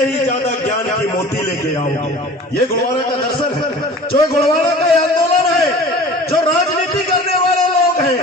उतने ही ज्यादा ज्ञान की मोती लेके आओगे। ये गुणवाना का दर्शन है, जो गुणवाना का आंदोलन है। जो राजनीति करने वाले लोग हैं,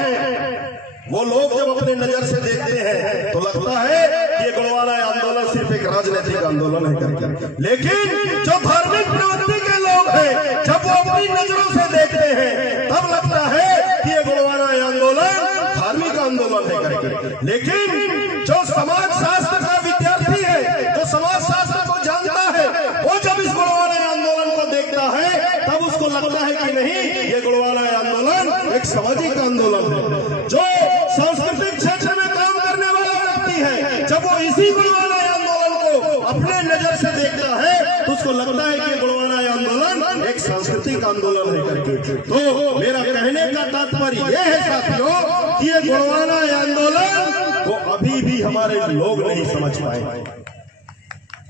वो लोग जब अपने नजर से देखते हैं तो लगता है कि ये गुणवाना आंदोलन सिर्फ एक राजनीतिक आंदोलन है करके। लेकिन जो धार्मिक प्रवृत्ति के लोग हैं, जब वो अपनी नजरों से देखते हैं तब लगता है कि ये गुणवाना आंदोलन धार्मिक आंदोलन है करके। लेकिन जो समाज शास्त्र का विद्यार्थी है, जो समाज शास्त्र को जानता है, वो जब इस गुणवाना आंदोलन को देखता है तब उसको लगता है कि नहीं, ये गुणवाना आंदोलन एक सामाजिक आंदोलन है। जो सांस्कृतिक क्षेत्र में काम करने वाला व्यक्ति है, जब वो इसी गुणवाना आंदोलन को अपने नजर से देखता है तो उसको लगता है कि गुणवाना आंदोलन एक सांस्कृतिक आंदोलन है करके। तो मेरा कहने का तात्पर्य यह है साथियों कि ये गुणवाना आंदोलन को अभी भी हमारे लोग नहीं समझ पाए,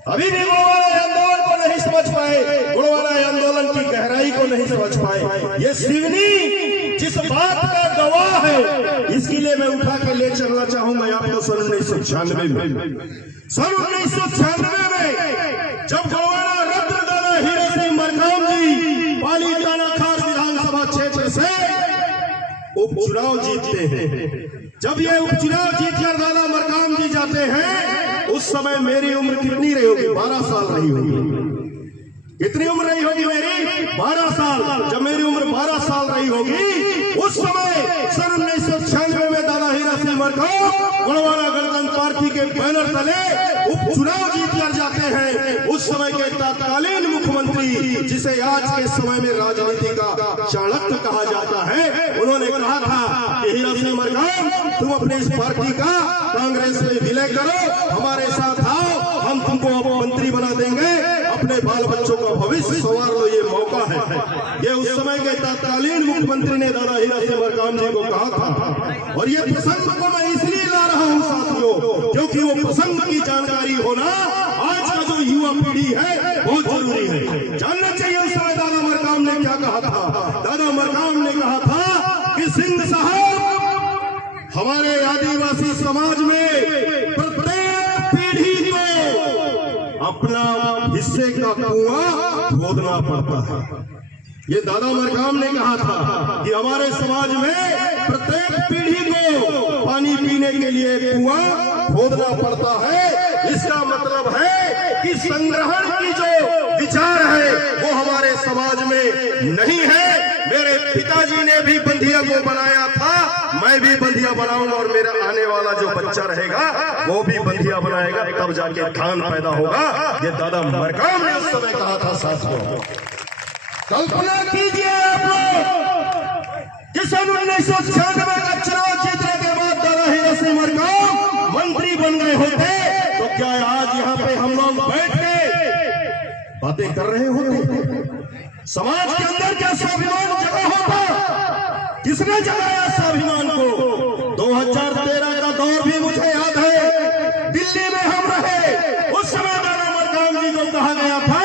अभी भी गुणवाना आंदोलन को नहीं समझ पाए, गुणवाना आंदोलन की गहराई को नहीं समझ पाए। ये सिवनी जिस बात का गवाह है, इसके लिए मैं उठा के ले चलना चाहूंगा आपको सन 1996 में। सन 1996 में जब गुणवाना रत्न दादा हीरा सिंह मरकाम जी पाली तानाखार विधानसभा क्षेत्र से उपचुनाव जीतते हैं। जब ये उपचुनाव जीतकर दादा मरकाम जी जाते हैं, उस समय मेरी उम्र कितनी रही होगी? 12 साल रही होगी। कितनी उम्र रही होगी मेरी? 12 साल। जब मेरी उम्र 12 साल रही होगी, उस समय सन 1996 में दादा हीरा सिंह मरकाम गुणवाना गणतंत्र पार्टी के बैनर तले उपचुनाव जीत कर जाते हैं। उस समय के तत्कालीन मुख्यमंत्री, जिसे आज के समय में राजनीति का चाणक्य कहा जाता है, उन्होंने कहा था कि हीरा सिंह मरकाम, तुम अपने इस पार्टी का कांग्रेस में विलय करो, हमारे साथ आओ, हम तुमको मंत्री बना देंगे, अपने बाल बच्चों का भविष्य संवार लो, ये मौका है। ये उस समय के तत्कालीन मुख्यमंत्री ने दादा हीरा सिंह मरकाम जी को कहा था। और ये प्रसंग को मैं इसलिए ला रहा हूं साथियों, क्योंकि वो प्रसंग की जानकारी होना आज का जो युवा पीढ़ी है बहुत जरूरी है। जानना चाहिए उस समय दादा मरकाम ने क्या कहा था। दादा मरकाम ने कहा था कि सिंह साहब, हमारे आदिवासी समाज में प्रत्येक पीढ़ी को अपना हिस्से का कुआं खोदना पड़ता है। ये दादा मरकाम ने कहा था कि हमारे समाज में प्रत्येक पीढ़ी को पानी पीने के लिए कुआं खोदना पड़ता है। इसका मतलब है कि संग्रहण की जो विचार है वो हमारे समाज में नहीं है। मेरे पिताजी ने भी बंधिया को बनाया था, मैं भी बंधिया बनाऊंगा, और मेरा आने वाला जो बच्चा रहेगा वो भी बंधिया बनाएगा, तब जाके धान पैदा होगा। ये दादा मरकाम ने उस समय कहा था साथियों। कल्पना कीजिए आप लोग कि सन 1996 का चुनाव जीतने के बाद दादा हीरा सिंह मरकाम मंत्री बन गए होते तो क्या आज यहाँ पे हम लोग बैठ के बातें कर रहे होते? समाज के अंदर क्या स्वाभिमान जगा होता? किसने जगाया स्वाभिमान को? 2013 का दौर भी मुझे याद है। दिल्ली में हम रहे, उस समय दादा मरकाम जी को कहा गया था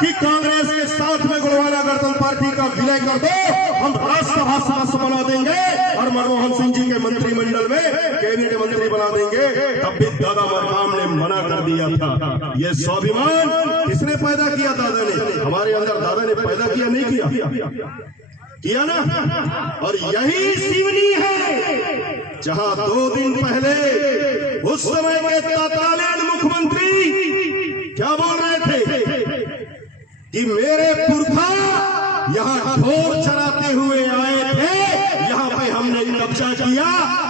कि कांग्रेस के साथ में गुणवाना गणतंत्र पार्टी का विलय कर दो, हम राज्यसभा सदस्य बना देंगे और मनमोहन सिंह जी के मंत्रिमंडल में कैबिनेट मंत्री बना देंगे। तब भी दादा मरकाम ने मना कर दिया था। ये स्वाभिमान किसने पैदा किया? दादा ने। हमारे अंदर दादा ने पैदा किया, नहीं किया ना? और यही सिवनी है जहां 2 दिन पहले उस समय के तत्कालीन मुख्यमंत्री क्या बोल रहे थे कि मेरे पुरखा यहाँ ढोर चराते हुए आए थे, यहाँ पे हमने कब्जा किया,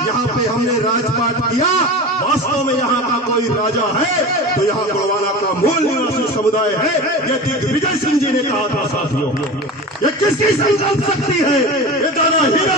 यहाँ पे हमने राजपाट किया। वास्तव में यहाँ का कोई राजा है तो यहाँ गुणवाना का मूल निवासी समुदाय है। ये दिग्विजय सिंह जी ने कहा था साथियों। ये किसकी संकल्प शक्ति है? ये दादा हीरा